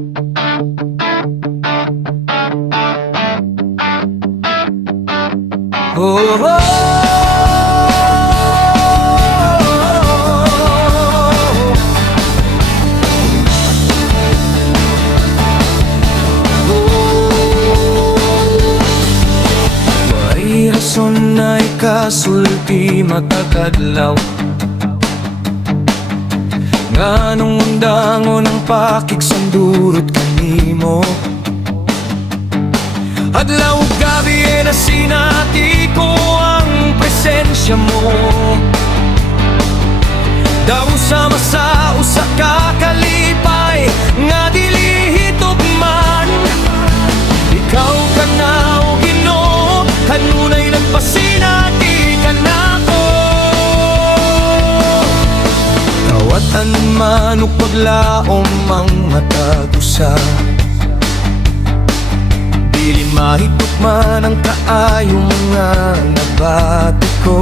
Oh, may rason na ikasulti matakadlaw, nganong undangon ang pakik sandurot kanimo. Adlaw ug gabi na sinati ko ang presensya mo. Daw sama sa usa ka kalipay nga dili hitugman. Ikaw ka na o Ginoo, kanunay nagpasinati ka nako. Kawatan man ug paglaom ang matag usa, dili mahigop man ang kaayong mga nabati ko.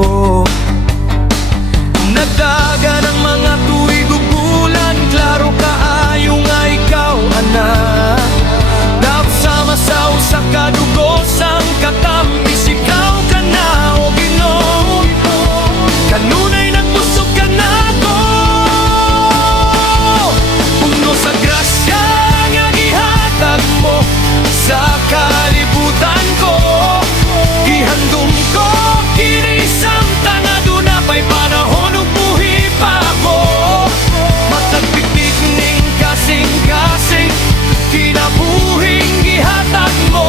Nagdagan ang mga tuig ug bulan, klaro kaayo nga ikaw anak. Daw sama sa usa ka dugos ang kakambis, ikaw ka na o Ginoo, kanunay nagbusog ka nako. Puno sa grasya nga gihatag mo sa kalibutan ko, gihandom ko kini samtang aduna pa'y panahon ug buhi pa ako. Matagpitik ning kasing-kasing kinabuhing gihatag mo.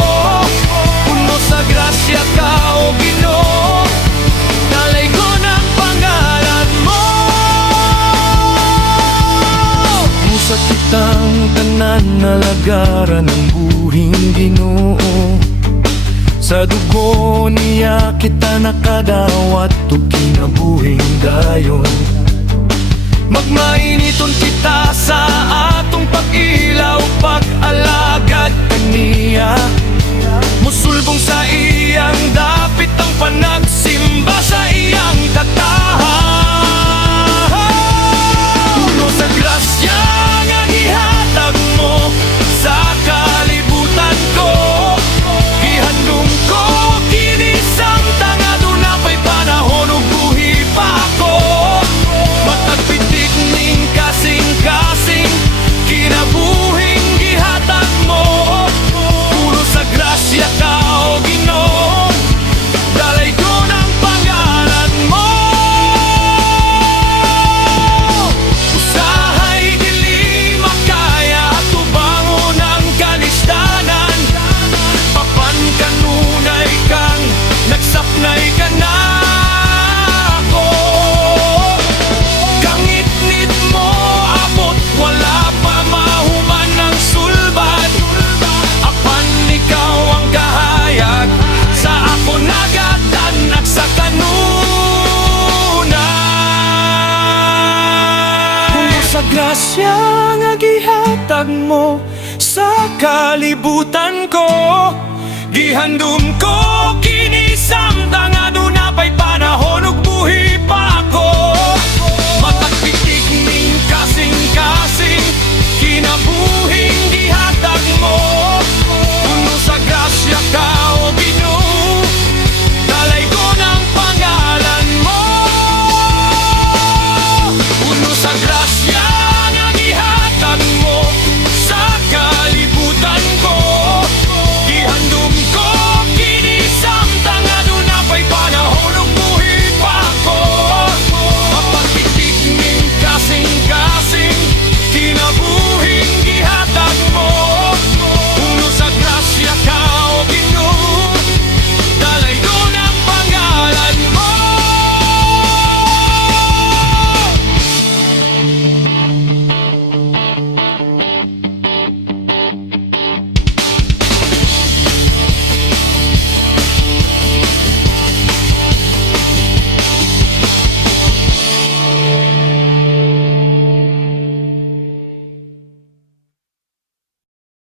Puno sa grasya ka o Ginoo, dalay ko ng pangalan mo. Musa kitang tanan nalagaran ng buhing Ginoo, sa dugo niya kita nakadawat ug kinabuhing dayon. Magmainiton kita sa atong pag-ilaw, pag-alagad kaniya. Musulbong sa iyang dapit ang panagsimba sa iyang tatahan. Puno sa grasya nga gihatag mo sa kalibutan ko, gihandom ko kini samtang aduna pa'y panahon ug buhi pa ako. Matagpitik ning kasing-kasing kinabuhing gihatag mo. Puro sa grasya ka o Ginoo, dalay ko ng pangalan mo. Usahay dili makaya tubangon ang kalistanan, papan kanunay kang nagsapnay ka na ako. Kangit-ngit mo abot, wala pa mahuman ng sulbad, apan ikaw ang kahayag sa ako nagatanak sa kanunay. Puno sa grasya nga gihatag mo sa kalibutan ko, gihandom ko kini samtang aduna pa'y panahon